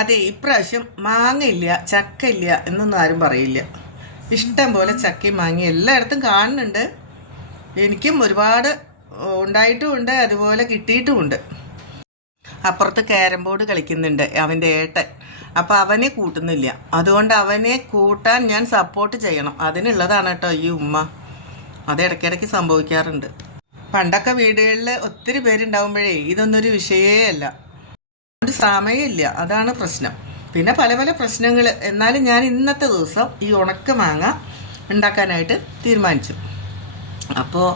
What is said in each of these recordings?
അതെ, ഇപ്രാവശ്യം മാങ്ങ ഇല്ല ചക്ക ഇല്ല എന്നൊന്നും ആരും പറയില്ല. ഇഷ്ടം പോലെ ചക്കയും മാങ്ങ എല്ലായിടത്തും കാണുന്നുണ്ട്. എനിക്കും ഒരുപാട് ഉണ്ടായിട്ടുമുണ്ട്, അതുപോലെ കിട്ടിയിട്ടുമുണ്ട്. അപ്പുറത്ത് ക്യാരം ബോർഡ് കളിക്കുന്നുണ്ട് അവൻ്റെ ഏട്ടൻ. അപ്പം അവനെ കൂട്ടുന്നില്ല. അതുകൊണ്ട് അവനെ കൂട്ടാൻ ഞാൻ സപ്പോർട്ട് ചെയ്യണം. അതിനുള്ളതാണ് കേട്ടോ ഈ ഉമ്മ. അത് ഇടയ്ക്കിടയ്ക്ക് സംഭവിക്കാറുണ്ട്. പണ്ടൊക്കെ വീടുകളിൽ ഒത്തിരി പേരുണ്ടാവുമ്പോഴേ ഇതൊന്നൊരു വിഷയമേ അല്ല. ഒരു സമയമില്ല, അതാണ് പ്രശ്നം. പിന്നെ പല പല പ്രശ്നങ്ങൾ. എന്നാലും ഞാൻ ഇന്നത്തെ ദിവസം ഈ ഉണക്ക മാങ്ങ ഉണ്ടാക്കാനായിട്ട് തീരുമാനിച്ചു. അപ്പോൾ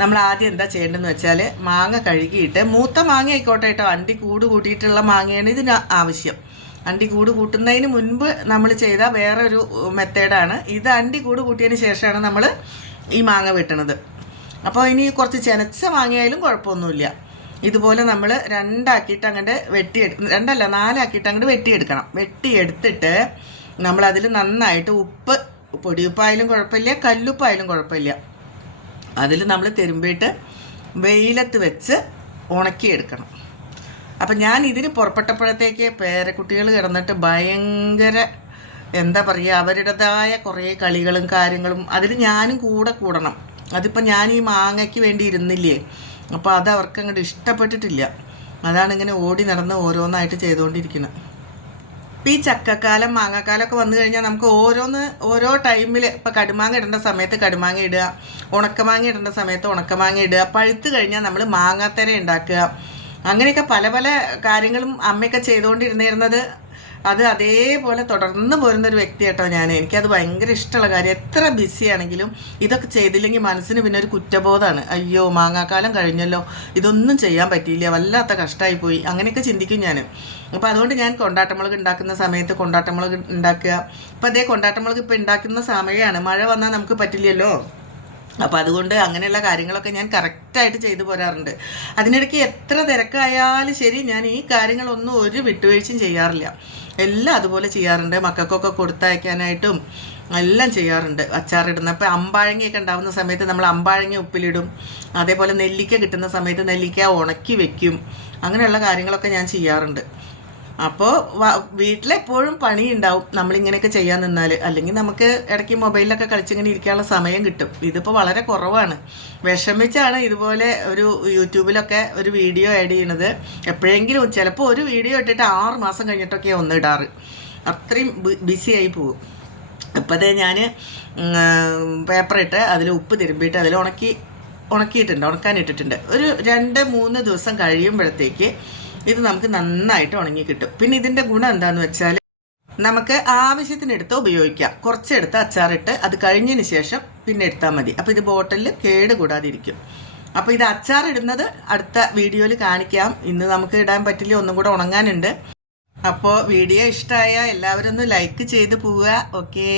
നമ്മൾ ആദ്യം എന്താ ചെയ്യേണ്ടതെന്ന് വെച്ചാൽ മാങ്ങ കഴുകിയിട്ട്, മൂത്ത മാങ്ങ ആയിക്കോട്ടെ കേട്ടോ, അണ്ടി കൂട് കൂട്ടിയിട്ടുള്ള മാങ്ങയാണ് ഇതിന് ആവശ്യം. അണ്ടി കൂട് കൂട്ടുന്നതിന് മുൻപ് നമ്മൾ ചെയ്ത വേറൊരു മെത്തേഡാണ് ഇത്. അണ്ടി കൂട് കൂട്ടിയതിന് ശേഷമാണ് നമ്മൾ ഈ മാങ്ങ വെട്ടണത്. അപ്പോൾ ഇനി കുറച്ച് ചെനച്ച മാങ്ങയായാലും കുഴപ്പമൊന്നുമില്ല. ഇതുപോലെ നമ്മൾ രണ്ടാക്കിയിട്ട് അങ്ങോട്ട് രണ്ടല്ല നാലാക്കിയിട്ട് അങ്ങോട്ട് വെട്ടിയെടുക്കണം. വെട്ടിയെടുത്തിട്ട് നമ്മളതിൽ നന്നായിട്ട് ഉപ്പ്, പൊടിയുപ്പായാലും കുഴപ്പമില്ല, കല്ലുപ്പായാലും കുഴപ്പമില്ല, അതിൽ നമ്മൾ തിരുമ്പിയിട്ട് വെയിലത്ത് വെച്ച് ഉണക്കിയെടുക്കണം. അപ്പം ഞാൻ ഇതിന് പുറപ്പെട്ടപ്പോഴത്തേക്ക് പേരക്കുട്ടികൾ കിടന്നിട്ട് ഭയങ്കര എന്താ പറയുക, അവരുടേതായ കുറേ കളികളും കാര്യങ്ങളും. അതിൽ ഞാനും കൂടെ കൂടണം. അതിപ്പോൾ ഞാൻ ഈ മാങ്ങയ്ക്ക് വേണ്ടി ഇരുന്നില്ലേ, അപ്പോൾ അത് അവർക്ക് അങ്ങോട്ട് ഇഷ്ടപ്പെട്ടിട്ടില്ല. അതാണ് ഇങ്ങനെ ഓടി നടന്ന് ഓരോന്നായിട്ട് ചെയ്തുകൊണ്ടിരിക്കുന്നത്. ഇപ്പം ഈ ചക്കക്കാലം മാങ്ങാക്കാലമൊക്കെ വന്നു കഴിഞ്ഞാൽ നമുക്ക് ഓരോ ടൈമിൽ, ഇപ്പം കടുമാങ്ങ ഇടേണ്ട സമയത്ത് കടുമാങ്ങ ഇടുക, ഉണക്കമാങ്ങ ഇടേണ്ട സമയത്ത് ഉണക്കമാങ്ങ ഇടുക, പഴുത്ത് കഴിഞ്ഞാൽ നമ്മൾ മാങ്ങാത്തര ഉണ്ടാക്കുക. അങ്ങനെയൊക്കെ പല പല കാര്യങ്ങളും അമ്മയൊക്കെ ചെയ്തുകൊണ്ടിരുന്നിരുന്നത്. അത് അതേപോലെ തുടർന്ന് പോരുന്നൊരു വ്യക്തി കേട്ടോ ഞാൻ. എനിക്കത് ഭയങ്കര ഇഷ്ടമുള്ള കാര്യം. എത്ര ബിസി ആണെങ്കിലും ഇതൊക്കെ ചെയ്തില്ലെങ്കിൽ മനസ്സിന് പിന്നെ ഒരു കുറ്റബോധമാണ്. അയ്യോ മാങ്ങാക്കാലം കഴിഞ്ഞല്ലോ, ഇതൊന്നും ചെയ്യാൻ പറ്റിയില്ല, വല്ലാത്ത കഷ്ടമായി പോയി, അങ്ങനെയൊക്കെ ചിന്തിക്കും ഞാൻ. അപ്പോൾ അതുകൊണ്ട് ഞാൻ കൊണ്ടാട്ടമുളക് ഉണ്ടാക്കുന്ന സമയത്ത് കൊണ്ടാട്ടമുളക് ഉണ്ടാക്കുക. അപ്പോൾ അതേ കൊണ്ടാട്ടമുളക് ഇപ്പോൾ ഉണ്ടാക്കുന്ന സമയമാണ്, മഴ വന്നാൽ നമുക്ക് പറ്റില്ലല്ലോ. അപ്പോൾ അതുകൊണ്ട് അങ്ങനെയുള്ള കാര്യങ്ങളൊക്കെ ഞാൻ കറക്റ്റായിട്ട് ചെയ്തു പോരാറുണ്ട്. അതിനിടയ്ക്ക് എത്ര തിരക്കായാലും ശരി ഞാൻ ഈ കാര്യങ്ങളൊന്നും ഒരു വിട്ടുവീഴ്ചയും ചെയ്യാറില്ല. എല്ലാം അതുപോലെ ചെയ്യാറുണ്ട്. മക്കൾക്കൊക്കെ കൊടുത്തയക്കാനായിട്ടും എല്ലാം ചെയ്യാറുണ്ട്. അച്ചാറിടുന്ന ഇപ്പോൾ അമ്പാഴങ്ങയൊക്കെ ഉണ്ടാകുന്ന സമയത്ത് നമ്മൾ അമ്പാഴങ്ങ ഉപ്പിലിടും. അതേപോലെ നെല്ലിക്ക കിട്ടുന്ന സമയത്ത് നെല്ലിക്ക ഉണക്കി വെക്കും. അങ്ങനെയുള്ള കാര്യങ്ങളൊക്കെ ഞാൻ ചെയ്യാറുണ്ട്. അപ്പോൾ വീട്ടിലെപ്പോഴും പണിയുണ്ടാവും നമ്മളിങ്ങനെയൊക്കെ ചെയ്യാൻ നിന്നാൽ. അല്ലെങ്കിൽ നമുക്ക് ഇടയ്ക്ക് മൊബൈലിലൊക്കെ കളിച്ചിങ്ങനെ ഇരിക്കാനുള്ള സമയം കിട്ടും. ഇതിപ്പോൾ വളരെ കുറവാണ്. വിഷമിച്ചാണ് ഇതുപോലെ ഒരു യൂട്യൂബിലൊക്കെ ഒരു വീഡിയോ ആഡ് ചെയ്യണത്. എപ്പോഴെങ്കിലും ചിലപ്പോൾ ഒരു വീഡിയോ ഇട്ടിട്ട് 6 മാസം കഴിഞ്ഞിട്ടൊക്കെയാണ് ഒന്ന് ഇടാറ്. അത്രയും ബിസി ആയി പോകും. ഇപ്പോൾ അതേ ഞാൻ പേപ്പറിട്ട് അതിൽ ഉപ്പ് തിരുമ്പിയിട്ട് അതിൽ ഉണക്കാനിട്ടിട്ടുണ്ട്. ഒരു 2-3 ദിവസം കഴിയുമ്പോഴത്തേക്ക് ഇത് നമുക്ക് നന്നായിട്ട് ഉണങ്ങി കിട്ടും. പിന്നെ ഇതിൻ്റെ ഗുണം എന്താണെന്ന് വെച്ചാൽ നമുക്ക് ആവശ്യത്തിനെടുത്ത് ഉപയോഗിക്കാം. കുറച്ചെടുത്ത് അച്ചാറിട്ട് അത് കഴിഞ്ഞതിന് ശേഷം പിന്നെ എടുത്താൽ മതി. അപ്പോൾ ഇത് ബോട്ടിലിൽ കേട് കൂടാതിരിക്കും. അപ്പോൾ ഇത് അച്ചാറിടുന്നത് അടുത്ത വീഡിയോയിൽ കാണിക്കാം. ഇന്ന് നമുക്ക് ഇടാൻ പറ്റില്ല, ഒന്നും കൂടെ ഉണങ്ങാനുണ്ട്. അപ്പോൾ വീഡിയോ ഇഷ്ടമായ എല്ലാവരും ഒന്ന് ലൈക്ക് ചെയ്ത് പോവുക. ഓക്കേ.